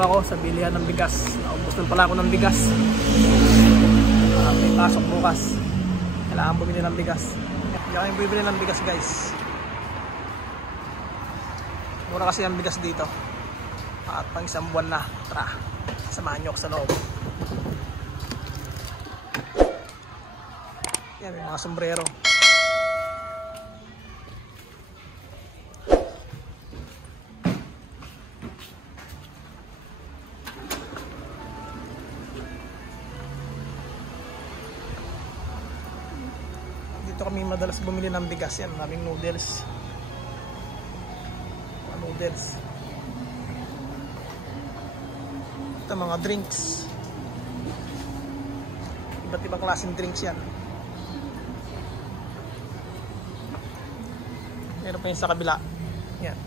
ako sa bilihan ng bigas. Naubos na pala ako ng bigas. May pasok bukas. Kailangan bumili ng bigas. Hindi ako yung bibili ng bigas, guys. Mura kasi ang bigas dito. At pang isang buwan na. Tara, samahan nyo ako sa loob. Yan, may mga sombrero. Dito kami madalas bumili ng bigas. Yan, maraming noodles. Noodles. Ito mga drinks. Iba't ibang klaseng drinks yan. Meron pa yun sa kabila. Yan.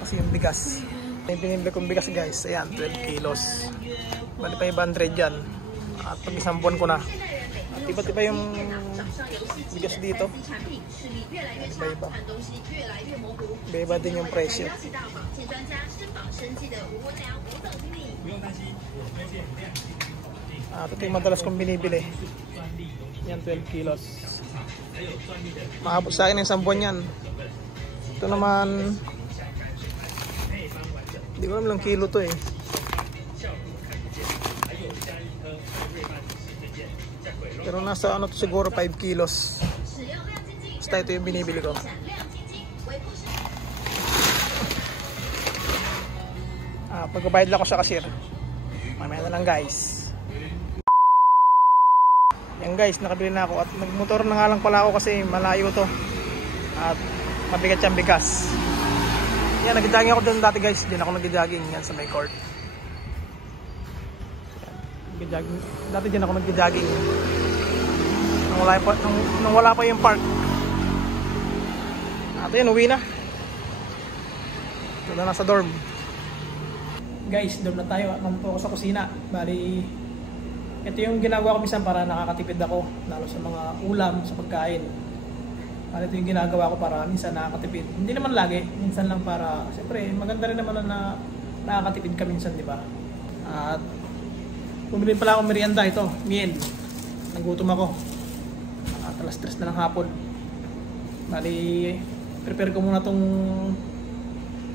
Kasi yung bigas. Yung pinibili kong bigas, guys. Ayan, 12 kilos. Bali pa 500 yan. At pag isang buwan ko na. At iba't iba yung bigas dito. Iba-iba. Iba-iba din yung presyo. Ito yung madalas kong binibili. Yan, 12 kilos. Maabot sa akin ng isang buwan yan. Ito naman, hindi ko alam lang kilo to eh. Pero nasa ano to siguro 5 kilos. Basta ito yung binibili ko. Pagbabayad lang ako sa cashier. Mamaya na lang, guys. Yan, guys, nakabili na ako. At nagmotor na nga lang pala ako kasi malayo to. At mabigat yung bigas. Yan, nag-jogging ako dyan dati, guys. Diyan ako nag-jogging. Yan sa may court. Dati dyan ako nag-jogging. Nung wala pa yung park. At yun, uwi na. Ito na nasa dorm. Guys, dorm na tayo. Nandito ako sa kusina. Bali, ito yung ginagawa ko minsan para nakakatipid ako. Lalo sa mga ulam, sa pagkain. Bali, ito yung ginagawa ko para minsan nakakatipid. Hindi naman lagi. Minsan lang para, siyempre, maganda rin naman na nakakatipid ka minsan, di ba? At bumili pala akong merienda. Ito, miel. Nagutom ako. At alas 3 na ng hapon. Bali, prepare ko muna tong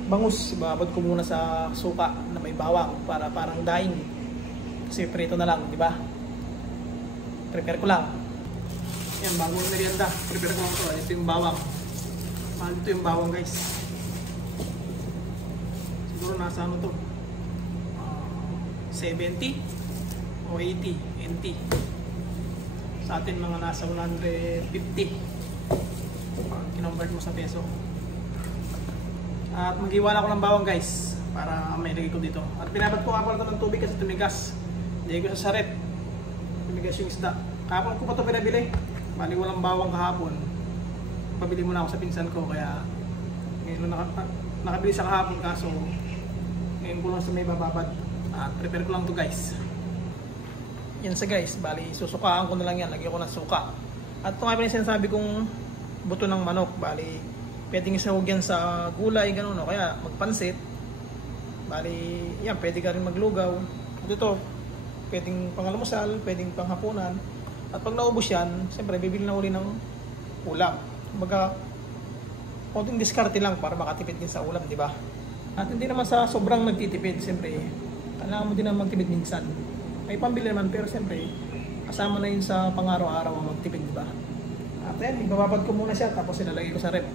bangus. Ibabad ko muna sa suka na may bawang para parang daing. Kasi prito na lang, di ba? Prepare ko lang. Yan, bagong merienda. Prepare ko lang ito. Ito yung bawang. Mahal ito yung bawang, guys. Siguro nasa ano to? 70 o 80 NT. Sa atin mga nasa 150. Kinonvert mo sa peso. At mag-iwala ko ng bawang, guys, para may lagay ko dito. At pinabad ko nga pala ito ng tubig kasi tumigas. Hindi ko sa rep. Tumigas yung isda. Kahapon ko pa ito pinabili. Bali walang bawang kahapon. Pabili muna ako sa pinsan ko. Kaya ngayon nakabili sa kahapon. Kaso ngayon ko lang sa may bababad. At prepare ko lang ito, guys. Yan sa, guys. Bali susukaan ko na lang yan. Lagyan ko ng suka. At ito nga pala yung sinasabi kong buto ng manok. Bali pwedeng isahog yan sa gulay, gano'n, no? Kaya magpansit. Bali, yan, pwede ka rin maglugaw. At ito, pwedeng pangalmusal, pwedeng panghapunan. At pag naubos yan, siyempre, bibili na uli ng ulam. Kumbaga, konting diskarte lang para makatipid din sa ulam, di ba? At hindi naman sa sobrang nagtitipid, siyempre, kailangan mo din na magtipid minsan. May pambili naman, pero siyempre, kasama na yun sa pang-araw-araw ang magtipid, di ba? At yan, ibababad ko muna siya, tapos ilalagay ko sa rep.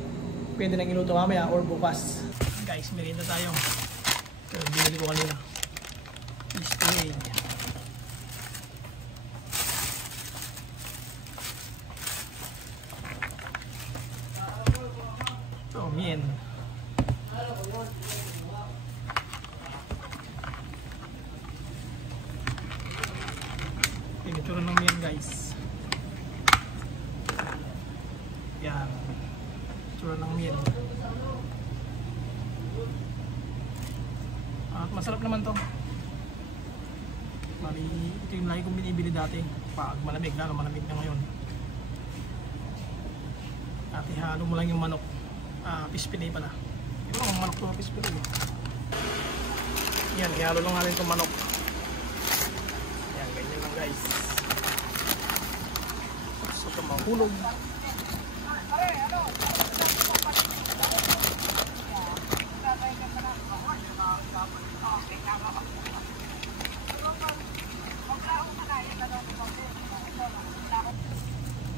Pwede nang iluto mamaya or bukas. Guys, merienda tayo. Pero binili ko kanina. Stay. Oh, mien. Pinituran ng mien, guys. Yan. Tsura ng miel. At masarap naman to. Bali, ito yung lagi kong binibili dati pag malamig, lalo malamig na ngayon. At ihalo mo lang yung manok. Fish fillet pala. Ito ang manok to, fish fillet. Yan, ihalo lang natin itong manok. Yan, ganyan lang guys. So ito mahulog.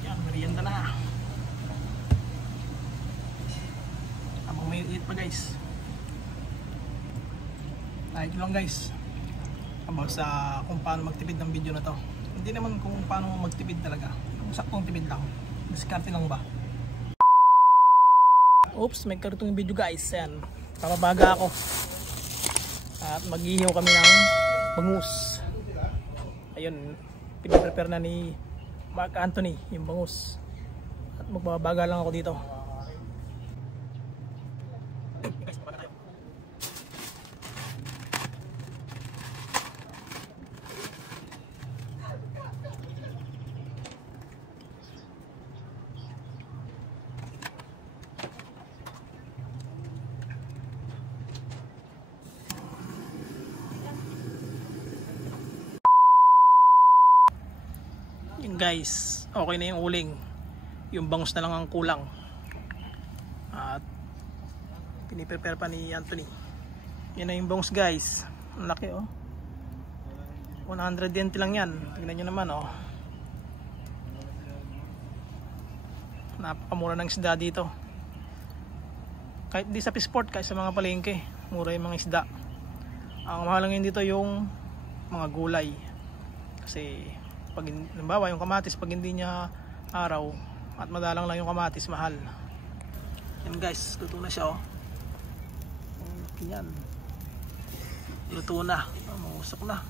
Yan, merienda na. Habang may eat pa guys. Like lang guys about sa kung paano magtipid ng video na to. Hindi naman kung paano magtipid talaga, kung saktong tipid lang, diskarte lang ba. Oops, may kartong video guys. Yan, papabaga ako at maghihiw kami ng bangus. Ayun, pinaprepare na ni Mark Anthony yung bangus at magbabaga lang ako dito. Yun guys, okay na yung uling, yung bangus na lang ang kulang at piniprepare pa ni Anthony. Yan na yung bangus guys, ang laki oh, 100 yen lang yan, tignan nyo naman oh, napakamura ng isda dito. Kahit di sa Pisport, kahit sa mga palengke, mura yung mga isda. Ang mahal lang yun dito yung mga gulay, kasi pag halimbawa yung kamatis, pag hindi niya araw at madalang lang yung kamatis, mahal. Yan guys, luto na siya oh. Yan, luto na, mausok na.